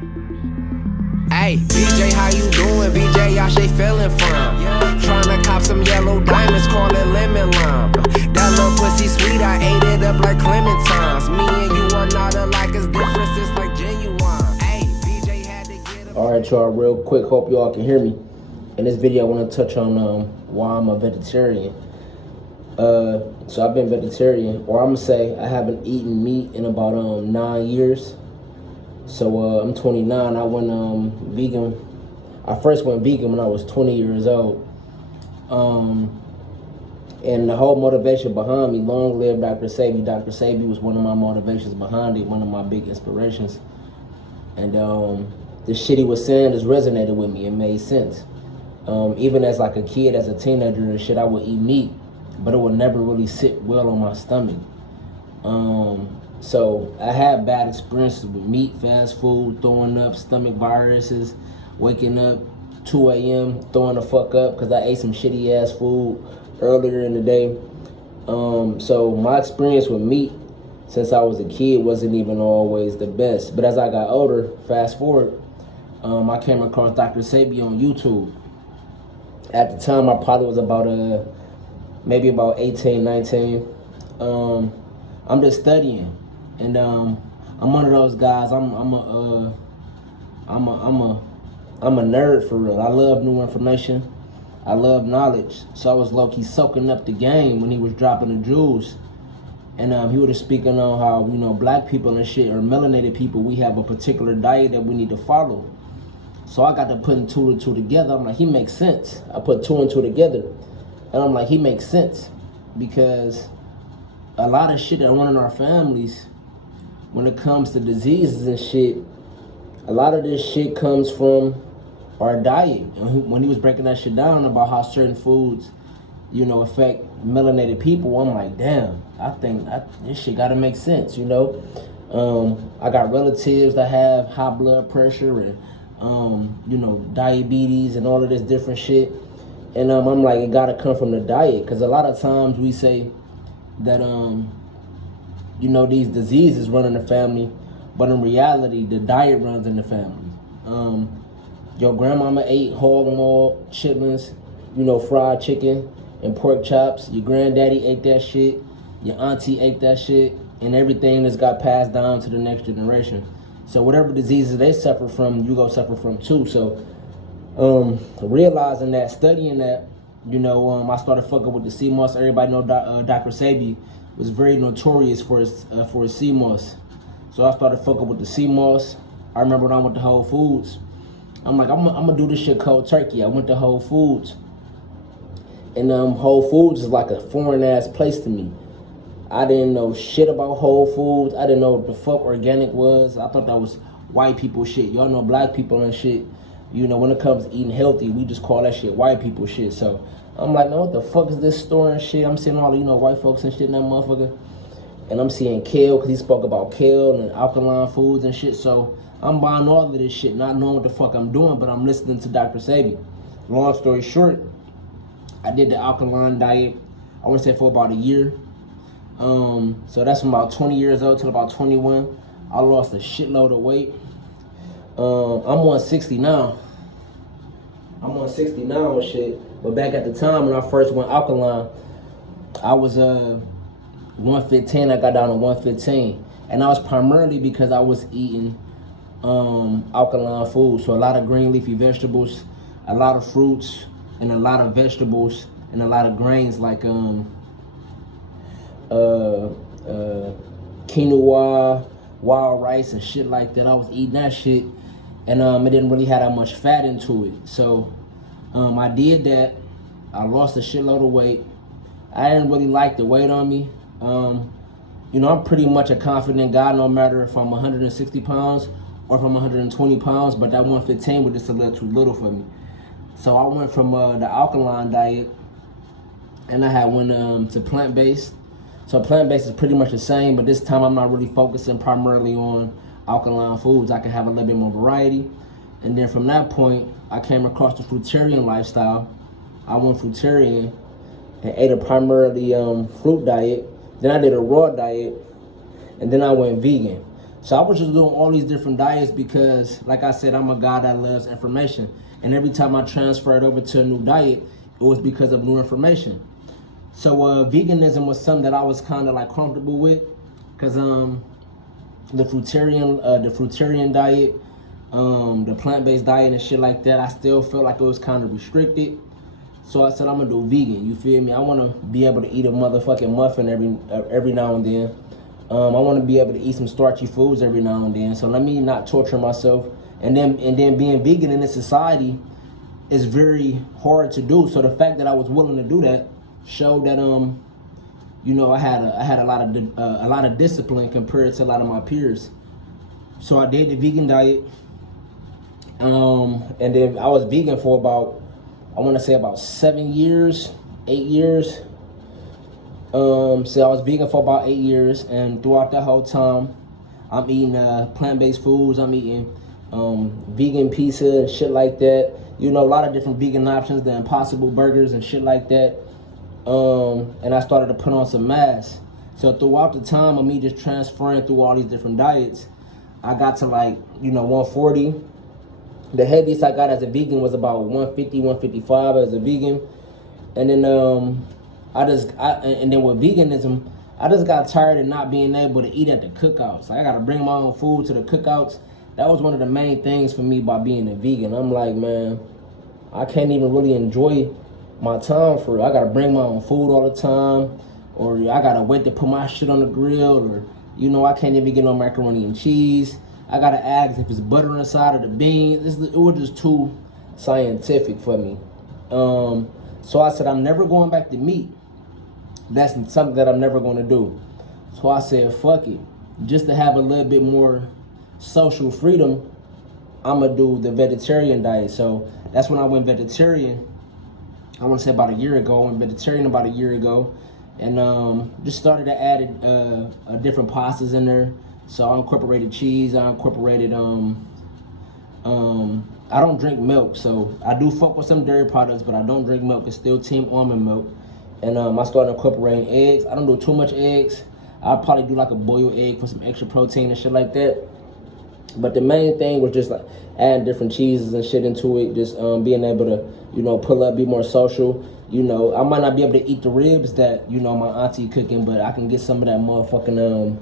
Hey, BJ, how you doing? BJ, I straight feeling from. Tryna cop some yellow diamonds, call it lemon lime. That little pussy sweet, I ate it up like clementines. Me and you are not alike, it's differences like genuine. Hey, BJ had to get up. Alright, y'all, real quick, hope y'all can hear me. In this video, I want to touch on why I'm a vegetarian. So I've been vegetarian, or I'm gonna say I haven't eaten meat in about 9 years. So I'm 29. I went vegan. I first went vegan when I was 20 years old. And the whole motivation behind me, long live Dr. Sebi. Dr. Sebi was one of my motivations behind it, one of my big inspirations. And the shit he was saying just resonated with me. It made sense. Even as like a kid, as a teenager and shit, I would eat meat, but it would never really sit well on my stomach. So I had bad experiences with meat, fast food, throwing up, stomach viruses, waking up 2 a.m., throwing the fuck up because I ate some shitty ass food earlier in the day. So my experience with meat since I was a kid wasn't even always the best. But as I got older, fast forward, I came across Dr. Sebi on YouTube. At the time, I probably was about maybe about 18, 19. I'm just studying, and I'm one of those guys. I'm a nerd for real. I love new information. I love knowledge. So I was low-key soaking up the game when he was dropping the jewels. And he was speaking on how, you know, black people and shit, or melanated people, we have a particular diet that we need to follow. So I got to putting 2 and 2 together. I'm like, he makes sense. I put 2 and 2 together. And I'm like, he makes sense. Because a lot of shit that run in our families, when it comes to diseases and shit, a lot of this shit comes from our diet. And when he was breaking that shit down about how certain foods, you know, affect melanated people, I'm like, damn, I think this shit gotta make sense, you know? I got relatives that have high blood pressure and you know, diabetes and all of this different shit. And I'm like, it gotta come from the diet. Cause a lot of times we say that, you know, these diseases run in the family, but in reality, the diet runs in the family. Your grandmama ate hog maw, chitlins, you know, fried chicken and pork chops. Your granddaddy ate that shit. Your auntie ate that shit. And everything that's got passed down to the next generation. So whatever diseases they suffer from, you gonna suffer from too. So realizing that, studying that, you know, I started fucking with the sea moss. Everybody know Dr. Sebi was very notorious for his sea moss. So I started fucking with the sea moss. I remember when I went to Whole Foods. I'm like, I'm gonna do this shit cold turkey. I went to Whole Foods. And Whole Foods is like a foreign ass place to me. I didn't know shit about Whole Foods. I didn't know what the fuck organic was. I thought that was white people shit. Y'all know black people and shit. You know, when it comes to eating healthy, we just call that shit white people shit. So I'm like, man, what the fuck is this store and shit? I'm seeing all the, you know, white folks and shit in that motherfucker. And I'm seeing kale, because he spoke about kale and alkaline foods and shit. So I'm buying all of this shit, not knowing what the fuck I'm doing, but I'm listening to Dr. Sebi. Long story short, I did the alkaline diet, I want to say for about a year. So that's from about 20 years old till about 21. I lost a shitload of weight. I'm 160 now. I'm 160 now and shit. But back at the time when I first went alkaline, I was 115. I got down to 115. And that was primarily because I was eating alkaline food. So a lot of green leafy vegetables, a lot of fruits, and a lot of vegetables, and a lot of grains like quinoa, wild rice, and shit like that. I was eating that shit, and it didn't really have that much fat into it. So I did that. I lost a shitload of weight. I didn't really like the weight on me. You know, I'm pretty much a confident guy, no matter if I'm 160 pounds or if I'm 120 pounds, but that 115 was just a little too little for me. So I went from the alkaline diet, and I had went to plant-based. So plant-based is pretty much the same, but this time I'm not really focusing primarily on alkaline foods. I can have a little bit more variety. And then from that point, I came across the fruitarian lifestyle. I went fruitarian and ate a primarily fruit diet. Then I did a raw diet, and then I went vegan. So I was just doing all these different diets because, like I said, I'm a guy that loves information. And every time I transferred over to a new diet, it was because of new information. So veganism was something that I was kind of like comfortable with, because the fruitarian diet, the plant-based diet and shit like that, I still felt like it was kind of restricted. So I said, I'm gonna do vegan. You feel me? I want to be able to eat a motherfucking muffin every now and then. I want to be able to eat some starchy foods every now and then. So let me not torture myself. And then being vegan in this society is very hard to do. So the fact that I was willing to do that showed that you know, I had a lot of discipline compared to a lot of my peers. So I did the vegan diet, and then I was vegan for about, I want to say about 7 years, 8 years. So I was vegan for about 8 years, and throughout that whole time, I'm eating plant-based foods. I'm eating vegan pizza and shit like that. You know, a lot of different vegan options, the Impossible Burgers and shit like that. And I started to put on some mass. So throughout the time of me just transferring through all these different diets, I got to like, you know, 140. The heaviest I got as a vegan was about 150, 155 as a vegan. And then and then with veganism, I just got tired of not being able to eat at the cookouts. I gotta bring my own food to the cookouts. That was one of the main things for me by being a vegan. I'm like, man, I can't even really enjoy my time for it. I gotta bring my own food all the time, or I gotta wait to put my shit on the grill, or, you know, I can't even get no macaroni and cheese. I gotta ask if it's butter inside of the beans. It was just too scientific for me. So I said, I'm never going back to meat. That's something that I'm never gonna do. So I said, fuck it. Just to have a little bit more social freedom, I'm gonna do the vegetarian diet. So that's when I went vegetarian. I want to say about a year ago. I went vegetarian about a year ago, and just started to add different pastas in there. So I incorporated cheese. I incorporated I don't drink milk, so I do fuck with some dairy products, but I don't drink milk. It's still Team Almond Milk. And I started incorporating eggs. I don't do too much eggs. I'll probably do like a boiled egg for some extra protein and shit like that. But the main thing was just like adding different cheeses and shit into it, just being able to, you know, pull up, be more social. You know, I might not be able to eat the ribs that, you know, my auntie cooking, but I can get some of that motherfucking,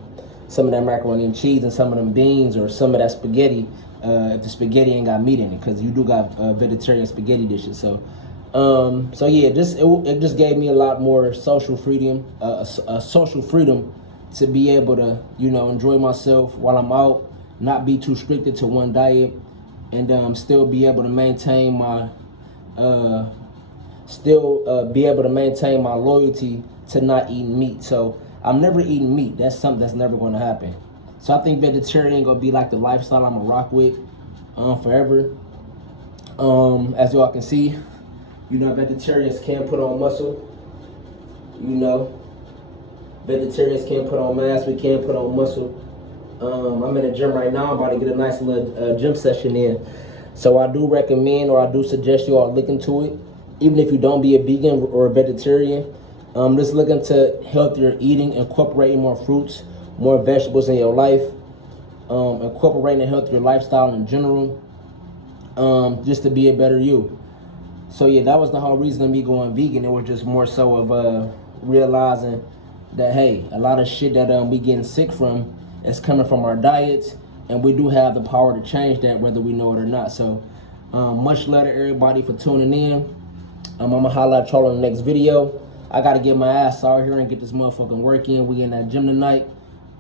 some of that macaroni and cheese and some of them beans, or some of that spaghetti, if the spaghetti ain't got meat in it, because you do got vegetarian spaghetti dishes. So yeah, it just gave me a lot more social freedom, social freedom to be able to, you know, enjoy myself while I'm out, not be too restricted to one diet, and still be able to maintain my loyalty to not eating meat. So I'm never eating meat. That's something that's never going to happen. So I think vegetarian gonna be like the lifestyle I'm gonna rock with forever. As y'all can see, you know, vegetarians can put on muscle. You know, vegetarians can put on mass. We can put on muscle. I'm in the gym right now. I'm about to get a nice little gym session in. So I do recommend, or I do suggest you all look into it. Even if you don't be a vegan or a vegetarian, just look into healthier eating, incorporating more fruits, more vegetables in your life, incorporating a healthier lifestyle in general, just to be a better you. So yeah, that was the whole reason of me going vegan. It was just more so of realizing that, hey, a lot of shit that we getting sick from is coming from our diets, and we do have the power to change that whether we know it or not. So much love to everybody for tuning in. I'm gonna holla at y'all in the next video. I gotta get my ass out here and get this motherfucking work in. We in that gym tonight.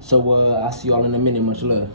So I'll see y'all in a minute. Much love.